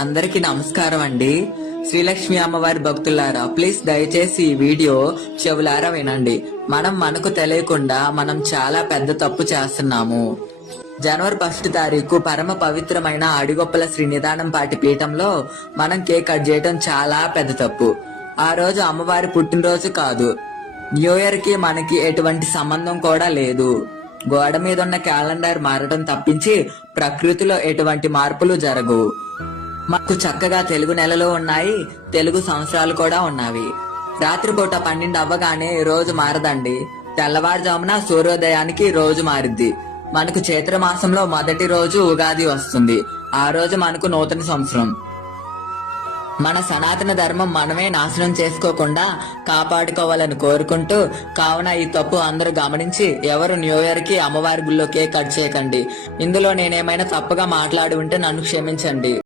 అందరికి నమస్కారం అండి. శ్రీలక్ష్మి అమ్మవారి భక్తులారా, ప్లీజ్ దయచేసి ఈ వీడియో చెవులారా వినండి. మనకు తెలియకుండా మనం చాలా పెద్ద తప్పు చేస్తున్నాము. జనవరి 1 తారీఖు పరమ పవిత్రమైన అడిగొప్పల శ్రీ నిదానంపాటి పీఠంలో మనం కేక్ కట్ చేయడం చాలా పెద్ద తప్పు. ఆ రోజు అమ్మవారి పుట్టినరోజు కాదు. న్యూ ఇయర్ కి మనకి ఎటువంటి సంబంధం కూడా లేదు. గోడ మీద ఉన్న క్యాలెండర్ మారడం తప్పించి ప్రకృతిలో ఎటువంటి మార్పులు జరగవు. మాకు చక్కగా తెలుగు నెలలు ఉన్నాయి, తెలుగు సంవత్సరాలు కూడా ఉన్నవి. రాత్రిపూట 12 అవ్వగానే రోజు మారదండి. తెల్లవారుజామున సూర్యోదయానికి రోజు మారిద్ది. మనకు చైత్ర మాసంలో మొదటి రోజు ఉగాది వస్తుంది. ఆ రోజు మనకు నూతన సంవత్సరం. మన సనాతన ధర్మం మనమే నాశనం చేసుకోకుండా కాపాడుకోవాలని కోరుకుంటూ, కావున ఈ తప్పు అందరూ గమనించి ఎవరు న్యూ ఇయర్ కి అమ్మవారి గుళ్ళో కేక్ కట్ చేయకండి. ఇందులో నేనేమైనా తప్పుగా మాట్లాడి ఉంటే నన్ను క్షమించండి.